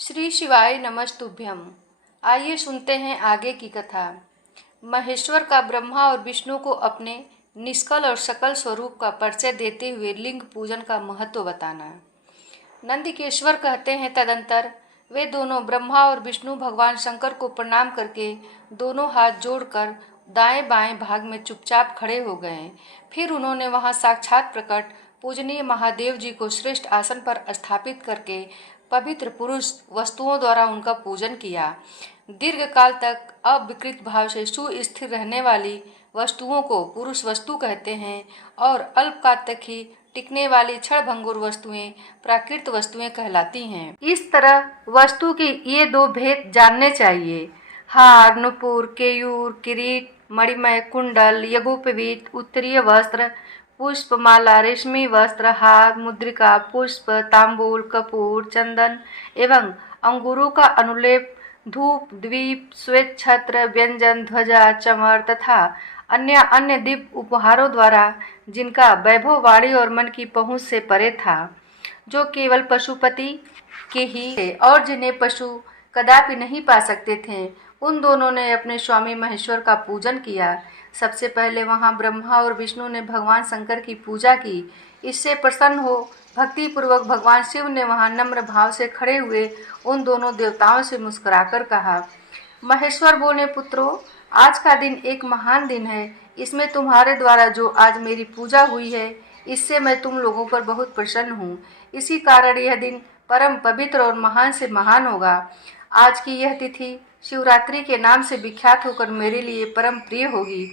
श्री शिवाय नमस्तुभ्यम। आइए सुनते हैं आगे की कथा। महेश्वर का ब्रह्मा और विष्णु को अपने निष्कल और सकल स्वरूप का परिचय देते हुए लिंग पूजन का महत्व बताना। नंदिकेश्वर कहते हैं, तदंतर वे दोनों ब्रह्मा और विष्णु भगवान शंकर को प्रणाम करके दोनों हाथ जोड़कर दाएं बाएं भाग में चुपचाप खड़े हो गए। फिर उन्होंने वहां साक्षात प्रकट पूजनीय महादेव जी को श्रेष्ठ आसन पर स्थापित करके पवित्र पुरुष वस्तुओं द्वारा उनका पूजन किया। दीर्घ काल तक अविकृत भाव से सुस्थिर रहने वाली वस्तुओं को पुरुष वस्तु कहते हैं और अल्पकाल तक ही टिकने वाली क्षणभंगुर वस्तुएं प्राकृत वस्तुएं कहलाती हैं। इस तरह वस्तु के ये दो भेद जानने चाहिए। हार, नुपुर, केयूर, किरीट, मणिमय कुंडल, यज्ञोपवीत, उत्तरीय वस्त्र, पुष्पमाला, रेशमी वस्त्र, हार, मुद्रिका, पुष्प, तांबूल, कपूर, चंदन एवं अंगूरों का अनुलेप, धूप, द्वीप, श्वेत छत्र, व्यंजन, ध्वजा, चमर तथा अन्य दिव्य उपहारों द्वारा जिनका वैभव वाणी और मन की पहुंच से परे था, जो केवल पशुपति के ही थे और जिन्हें पशु कदापि नहीं पा सकते थे, उन दोनों ने अपने स्वामी महेश्वर का पूजन किया। सबसे पहले वहां ब्रह्मा और विष्णु ने भगवान शंकर की पूजा की। इससे प्रसन्न हो भक्ति पूर्वक भगवान शिव ने वहां नम्र भाव से खड़े हुए उन दोनों देवताओं से मुस्कुराकर कहा, महेश्वर बोले, पुत्रों, आज का दिन एक महान दिन है। इसमें तुम्हारे द्वारा जो आज मेरी पूजा हुई है, इससे मैं तुम लोगों पर बहुत प्रसन्न हूँ। इसी कारण यह दिन परम पवित्र और महान से महान होगा। आज की यह तिथि शिवरात्रि के नाम से विख्यात होकर मेरे लिए परम प्रिय होगी।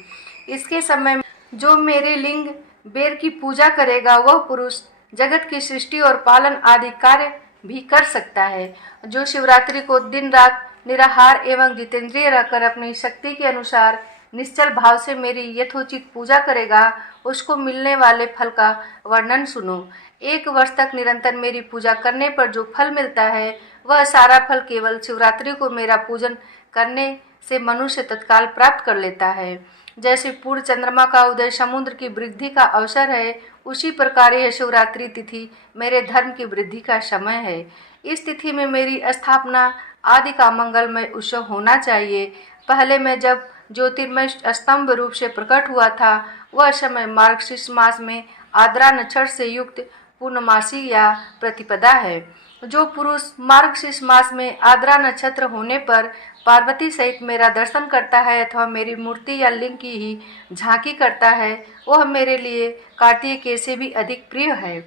इसके समय में जो मेरे लिंग बेर की पूजा करेगा, वह पुरुष जगत की सृष्टि और पालन आदि कार्य भी कर सकता है। जो शिवरात्रि को दिन रात निराहार एवं जितेंद्रिय रहकर अपनी शक्ति के अनुसार निश्चल भाव से मेरी यथोचित पूजा करेगा, उसको मिलने वाले फल का वर्णन सुनो। 1 वर्ष तक निरंतर मेरी पूजा करने पर जो फल मिलता है, वह सारा फल केवल शिवरात्रि को मेरा पूजन करने से मनुष्य तत्काल प्राप्त कर लेता है। जैसे पूर्ण चंद्रमा का उदय समुद्र की वृद्धि का अवसर है, उसी प्रकार यह शिवरात्रि तिथि मेरे धर्म की वृद्धि का समय है। इस तिथि में मेरी स्थापना आदि का मंगलमय उत्सव होना चाहिए। पहले मैं जब ज्योतिर्मय स्तंभ रूप से प्रकट हुआ था, वह समय मार्गशीर्ष मास में आद्रा नक्षत्र से युक्त पूर्णमासी या प्रतिपदा है। जो पुरुष मार्गशीर्ष मास में आद्रा नक्षत्र होने पर पार्वती सहित मेरा दर्शन करता है अथवा मेरी मूर्ति या लिंग की ही झांकी करता है, वह मेरे लिए कार्तिकेय से भी अधिक प्रिय है।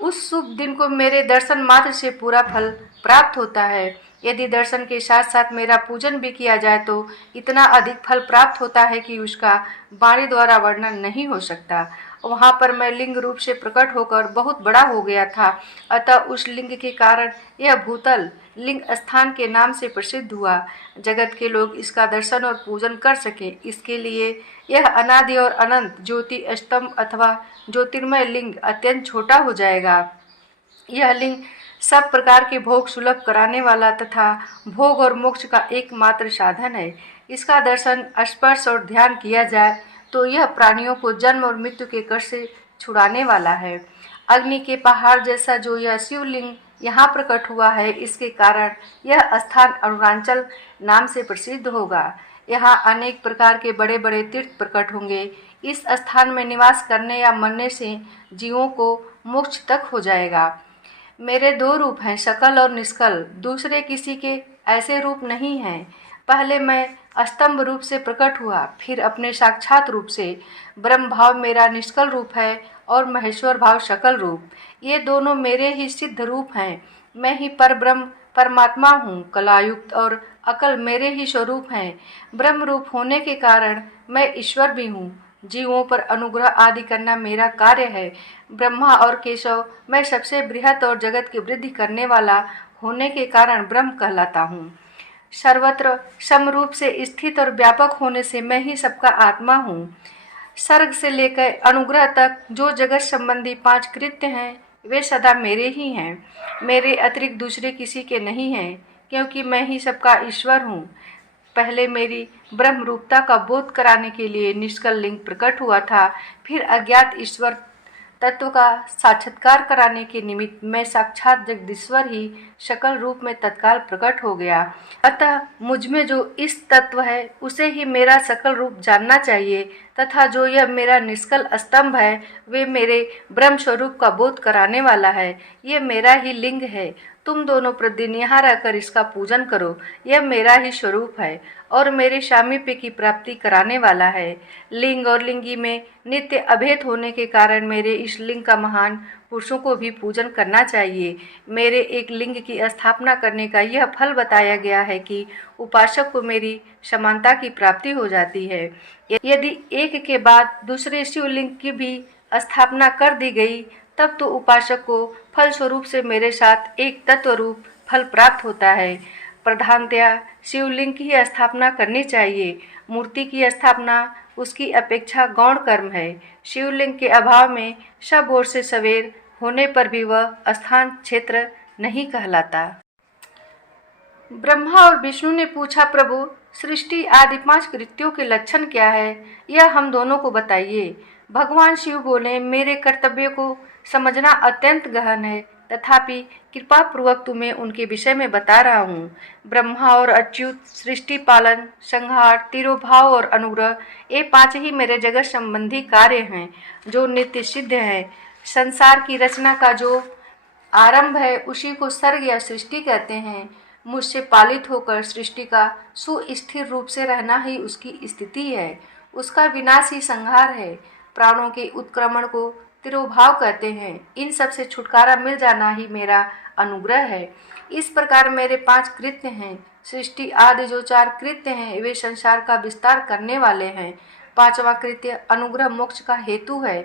उस शुभ दिन को मेरे दर्शन मात्र से पूरा फल प्राप्त होता है। यदि दर्शन के साथ साथ मेरा पूजन भी किया जाए तो इतना अधिक फल प्राप्त होता है कि उसका वाणी द्वारा वर्णन नहीं हो सकता। वहाँ पर मैं लिंग रूप से प्रकट होकर बहुत बड़ा हो गया था, अतः उस लिंग के कारण यह भूतल लिंग स्थान के नाम से प्रसिद्ध हुआ। जगत के लोग इसका दर्शन और पूजन कर सकें, इसके लिए यह अनादि और अनंत ज्योति स्तंभ अथवा ज्योतिर्मय लिंग अत्यंत छोटा हो जाएगा। यह लिंग सब प्रकार के भोग सुलभ कराने वाला तथा भोग और मोक्ष का एकमात्र साधन है। इसका दर्शन, स्पर्श और ध्यान किया जाए तो यह प्राणियों को जन्म और मृत्यु के कष्ट से छुड़ाने वाला है। अग्नि के पहाड़ जैसा जो यह शिवलिंग यहाँ प्रकट हुआ है, इसके कारण यह स्थान अरुणाचल नाम से प्रसिद्ध होगा। यहाँ अनेक प्रकार के बड़े बड़े तीर्थ प्रकट होंगे। इस स्थान में निवास करने या मरने से जीवों को मोक्ष तक हो जाएगा। मेरे 2 रूप हैं, सकल और निष्कल। दूसरे किसी के ऐसे रूप नहीं हैं। पहले मैं स्तंभ रूप से प्रकट हुआ, फिर अपने साक्षात रूप से। ब्रह्म भाव मेरा निष्कल रूप है और महेश्वर भाव सकल रूप। ये दोनों मेरे ही सिद्ध रूप हैं। मैं ही पर ब्रह्म परमात्मा हूँ। कलायुक्त और अकल मेरे ही स्वरूप हैं। ब्रह्म रूप होने के कारण मैं ईश्वर भी हूँ। जीवों पर अनुग्रह आदि करना मेरा कार्य है। ब्रह्मा और केशव मैं सबसे बृहत और जगत की वृद्धि करने वाला होने के कारण ब्रह्म कहलाता हूँ। सर्वत्र समरूप से स्थित और व्यापक होने से मैं ही सबका आत्मा हूँ। सर्ग से लेकर अनुग्रह तक जो जगत संबंधी 5 कृत्य हैं, वे सदा मेरे ही हैं। मेरे अतिरिक्त दूसरे किसी के नहीं हैं, क्योंकि मैं ही सबका ईश्वर हूँ। पहले मेरी ब्रह्म रूपता का बोध कराने के लिए निष्कल लिंग प्रकट हुआ था, फिर अज्ञात ईश्वर तत्व का साक्षात्कार कराने के निमित्त मैं साक्षात जगदीश्वर ही शकल रूप में तत्काल प्रकट हो गया। अतः मुझ में जो इस तत्व है उसे ही मेरा सकल रूप जानना चाहिए तथा जो यह मेरा निष्कल स्तंभ है वे मेरे ब्रह्म स्वरूप का बोध कराने वाला है। ये मेरा ही लिंग है। तुम दोनों प्रतिदिन यहाँ रहकर इसका पूजन करो। यह मेरा ही स्वरूप है और मेरे सामीप्य की प्राप्ति कराने वाला है। लिंग और लिंगी में नित्य अभेद होने के कारण मेरे इस लिंग का महान पुरुषों को भी पूजन करना चाहिए। मेरे एक लिंग की स्थापना करने का यह फल बताया गया है कि उपासक को मेरी समानता की प्राप्ति हो जाती है। यदि एक के बाद दूसरे शिवलिंग की भी स्थापना कर दी गई तब तो उपासक को फल स्वरूप से मेरे साथ एक तत्व रूप फल प्राप्त होता है। प्रधानतया शिवलिंग की स्थापना करनी चाहिए। मूर्ति की स्थापना उसकी अपेक्षा गौण कर्म है। शिवलिंग के अभाव में सब ओर से सवेर होने पर भी वह स्थान क्षेत्र नहीं कहलाता। ब्रह्मा और विष्णु ने पूछा, प्रभु सृष्टि आदि 5 कृत्यों के लक्षण क्या है, यह हम दोनों को बताइए। भगवान शिव बोले, मेरे कर्तव्य को समझना अत्यंत गहन है, तथापि कृपा पूर्वक तुम्हें उनके विषय में बता रहा हूँ। ब्रह्मा और अच्युत, सृष्टि पालन, संहार, तिरोभाव और अनुग्रह, ये 5 ही मेरे जगत संबंधी कार्य हैं जो नित्य सिद्ध है। संसार की रचना का जो आरंभ है उसी को सर्ग या सृष्टि कहते हैं। मुझसे पालित होकर सृष्टि का सुस्थिर रूप से रहना ही उसकी स्थिति है। उसका विनाश ही संहार है। प्राणों के उत्क्रमण को तिरोभाव कहते हैं। इन सब से छुटकारा मिल जाना ही मेरा अनुग्रह है। इस प्रकार मेरे 5 कृत्य हैं। सृष्टि आदि जो 4 कृत्य हैं वे संसार का विस्तार करने वाले हैं। 5वां कृत्य अनुग्रह मोक्ष का हेतु है।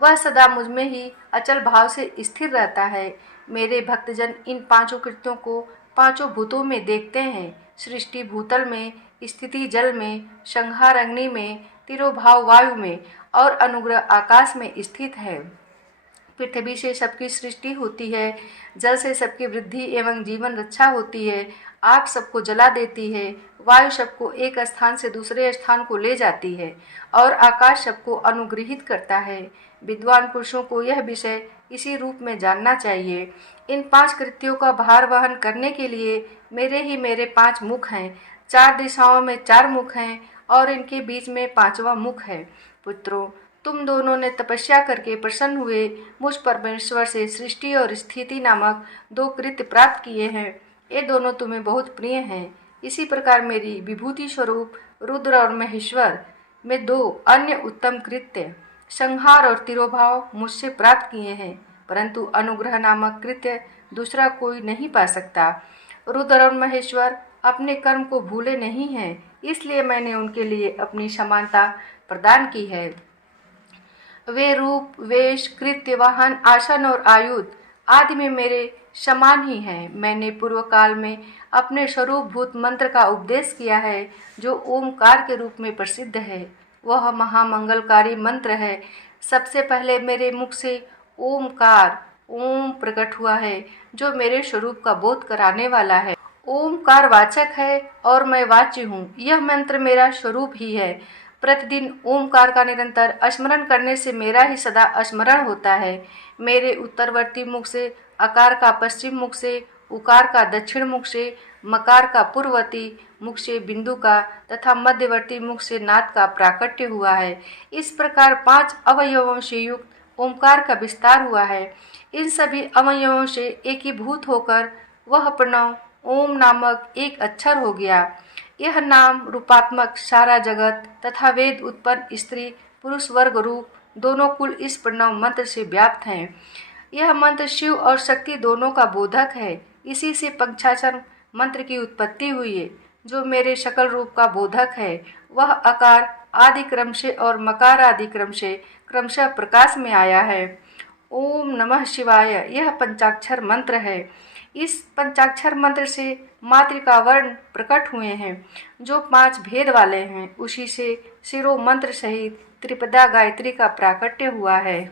वह सदा मुझ में ही अचल भाव से स्थिर रहता है। मेरे भक्तजन इन 5 कृत्यों को 5 भूतों में देखते हैं। सृष्टि भूतल में, स्थिति जल में, संहार अग्नि में, तिरोभाव वायु में और अनुग्रह आकाश में स्थित है। पृथ्वी से सबकी सृष्टि होती है, जल से सबकी वृद्धि एवं जीवन रक्षा होती है, आग सबको जला देती है, वायु सबको एक स्थान से दूसरे स्थान को ले जाती है और आकाश सबको अनुग्रहित करता है। विद्वान पुरुषों को यह विषय इसी रूप में जानना चाहिए। इन 5 कृत्यों का भार वहन करने के लिए मेरे 5 मुख हैं। 4 दिशाओं में 4 मुख हैं और इनके बीच में 5वां मुख है। पुत्रों, तुम दोनों ने तपस्या करके प्रसन्न हुए मुझ परमेश्वर से सृष्टि और स्थिति नामक 2 कृत्य प्राप्त किए हैं। ये दोनों तुम्हें बहुत प्रिय हैं। इसी प्रकार मेरी विभूति स्वरूप रुद्र और महेश्वर में 2 अन्य उत्तम कृत्य संहार और तिरोभाव मुझसे प्राप्त किए हैं, परंतु अनुग्रह नामक कृत्य दूसरा कोई नहीं पा सकता। रुद्र और महेश्वर अपने कर्म को भूले नहीं हैं, इसलिए मैंने उनके लिए अपनी समानता प्रदान की है। वे रूप, वेश, कृत्य, वाहन, आसन और आयुध आदि में मेरे समान ही हैं। मैंने पूर्व काल में अपने स्वरूप भूत मंत्र का उपदेश किया है जो ओमकार के रूप में प्रसिद्ध है। वह महामंगलकारी मंत्र है। सबसे पहले मेरे मुख से ओमकार ओम प्रकट हुआ है जो मेरे स्वरूप का बोध कराने वाला है। ओमकार वाचक है और मैं वाच्य हूँ। यह मंत्र मेरा स्वरूप ही है। प्रतिदिन ओमकार का निरंतर स्मरण करने से मेरा ही सदा स्मरण होता है। मेरे उत्तरवर्ती मुख से अकार का पश्चिम मुख से, उकार का दक्षिण मुख से, मकार का पूर्ववर्ती मुख से बिंदु का तथा मध्यवर्ती मुख से नाद का प्राकट्य हुआ है। इस प्रकार 5 अवयवों से युक्त ओमकार का विस्तार हुआ है। इन सभी अवयवों से एकीभूत होकर वह प्रणव ओम नामक एक अक्षर हो गया। यह नाम रूपात्मक सारा जगत तथा वेद उत्पन्न स्त्री पुरुष वर्ग रूप दोनों कुल इस प्रणव मंत्र से व्याप्त हैं। यह मंत्र शिव और शक्ति दोनों का बोधक है। इसी से पंचाक्षर मंत्र की उत्पत्ति हुई है जो मेरे शकल रूप का बोधक है। वह अकार आदि क्रम से और मकार आदि क्रम से क्रमशः प्रकाश में आया है। ओम नमः शिवाय यह पंचाक्षर मंत्र है। इस पंचाक्षर मंत्र से मातृका वर्ण प्रकट हुए हैं जो 5 भेद वाले हैं। उसी से शिरो मंत्र सहित त्रिपदा गायत्री का प्राकट्य हुआ है।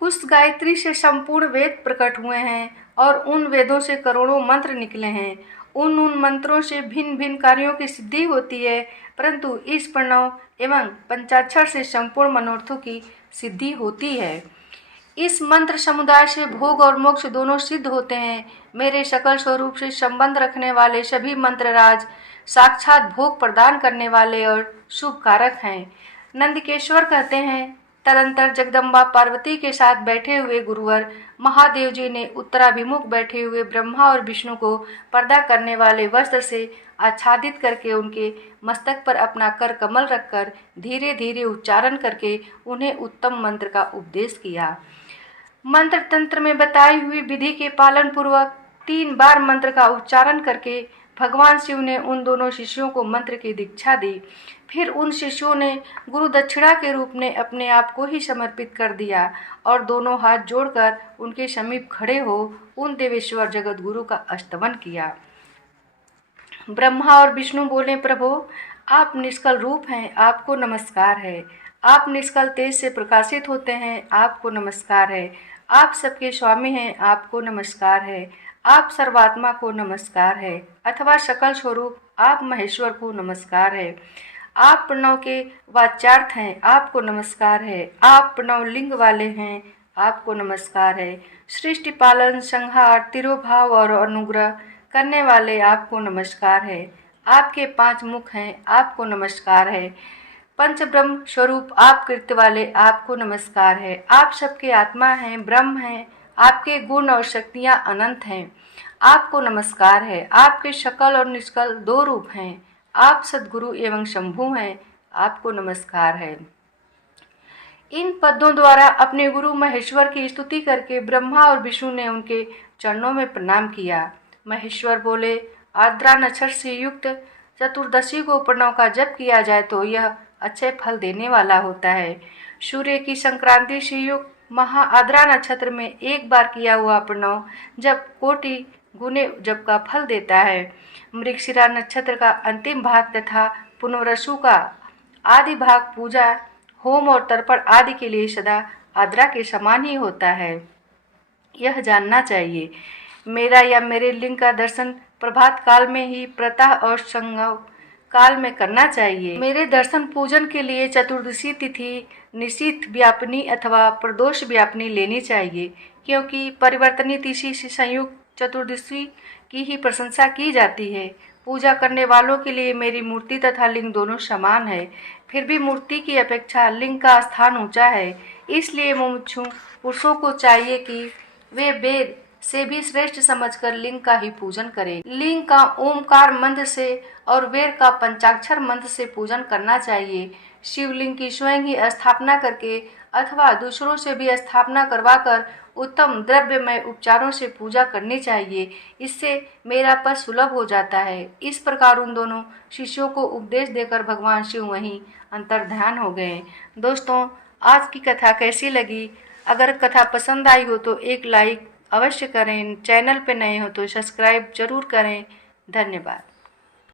उस गायत्री से संपूर्ण वेद प्रकट हुए हैं और उन वेदों से करोड़ों मंत्र निकले हैं। उन मंत्रों से भिन्न भिन्न कार्यों की सिद्धि होती है, परंतु इस प्रणव एवं पंचाक्षर से संपूर्ण मनोर्थों की सिद्धि होती है। इस मंत्र समुदाय से भोग और मोक्ष दोनों सिद्ध होते हैं। मेरे सकल स्वरूप से संबंध रखने वाले सभी मंत्रराज साक्षात भोग प्रदान करने वाले और शुभ कारक हैं। नंदकेश्वर कहते हैं, तदंतर जगदम्बा पार्वती के साथ बैठे हुए गुरुवर महादेव जी ने उत्तराभिमुख बैठे हुए ब्रह्मा और विष्णु को पर्दा करने वाले वस्त्र से आच्छादित करके उनके मस्तक पर अपना कर कमल रखकर धीरे धीरे उच्चारण करके उन्हें उत्तम मंत्र का उपदेश किया। मंत्र तंत्र में बताई हुई विधि के पालन पूर्वक 3 बार मंत्र का उच्चारण करके भगवान शिव ने उन दोनों शिष्यों को मंत्र की दीक्षा दी। फिर उन शिष्यों ने गुरु दक्षिणा के रूप में अपने आप को ही समर्पित कर दिया और दोनों हाथ जोड़कर उनके समीप खड़े हो उन देवेश्वर जगत गुरु का स्तवन किया। ब्रह्मा और विष्णु बोले, प्रभु आप निष्कल रूप हैं, आपको नमस्कार है। आप निष्कल तेज से प्रकाशित होते हैं, आपको नमस्कार है। आप सबके स्वामी हैं, आपको नमस्कार है। आप सर्वात्मा को नमस्कार है, अथवा सकल स्वरूप आप महेश्वर को नमस्कार है। आप प्रणव के वाच्यार्थ हैं, आपको नमस्कार है। आप प्रणव लिंग वाले हैं, आपको नमस्कार है। सृष्टि पालन संहार तिरोभाव और अनुग्रह करने वाले आपको नमस्कार है। आपके 5 मुख हैं, आपको नमस्कार है। पंच ब्रह्म स्वरूप आप कृत्य वाले आपको नमस्कार है। आप सबके आत्मा हैं, ब्रह्म हैं। आपके गुण और शक्तियाँ अनंत हैं, आपको नमस्कार है। आपके सकल और निष्कल 2 रूप हैं। आप सद्गुरु एवं शंभु हैं, आपको नमस्कार है। इन पदों द्वारा अपने गुरु महेश्वर की स्तुति करके ब्रह्मा और विष्णु ने उनके चरणों में प्रणाम किया। महेश्वर बोले, आर्द्रा नक्षत्र से युक्त चतुर्दशी को प्रणव का जप किया जाए तो यह अच्छे फल देने वाला होता है। सूर्य की संक्रांति से युक्त महा आर्द्रा नक्षत्र में एक बार किया हुआ प्रणव जब कोटि गुने जप का फल देता है। मृगशिरा नक्षत्र का अंतिम भाग तथा पुनर्वसु का आदि भाग पूजा, होम और तर्पण आदि के लिए सदा आर्द्रा के समान ही होता है, यह जानना चाहिए। मेरा या मेरे लिंग का दर्शन प्रभात काल में ही प्रातः और संगम काल में करना चाहिए। मेरे दर्शन पूजन के लिए चतुर्दशी तिथि निशित व्यापनी अथवा प्रदोष व्यापनी लेनी चाहिए, क्योंकि परिवर्तनी तिथि से संयुक्त चतुर्दशी की ही प्रशंसा की जाती है। पूजा करने वालों के लिए मेरी मूर्ति तथा लिंग दोनों समान है। फिर भी मूर्ति की अपेक्षा लिंग का स्थान ऊंचा है, इसलिए मुमुक्षु पुरुषों को चाहिए कि वे वेद से भी श्रेष्ठ समझकर लिंग का ही पूजन करें। लिंग का ओमकार मंत्र से और वेद का पंचाक्षर मंत्र से पूजन करना चाहिए। शिवलिंग की स्वयं ही स्थापना करके अथवा दूसरों से भी स्थापना करवाकर उत्तम द्रव्यमय उपचारों से पूजा करनी चाहिए। इससे मेरा पद सुलभ हो जाता है। इस प्रकार उन दोनों शिष्यों को उपदेश देकर भगवान शिव वहीं अंतर्ध्यान हो गए। दोस्तों, आज की कथा कैसी लगी? अगर कथा पसंद आई हो तो एक लाइक अवश्य करें। चैनल पे नए हो तो सब्सक्राइब जरूर करें। धन्यवाद।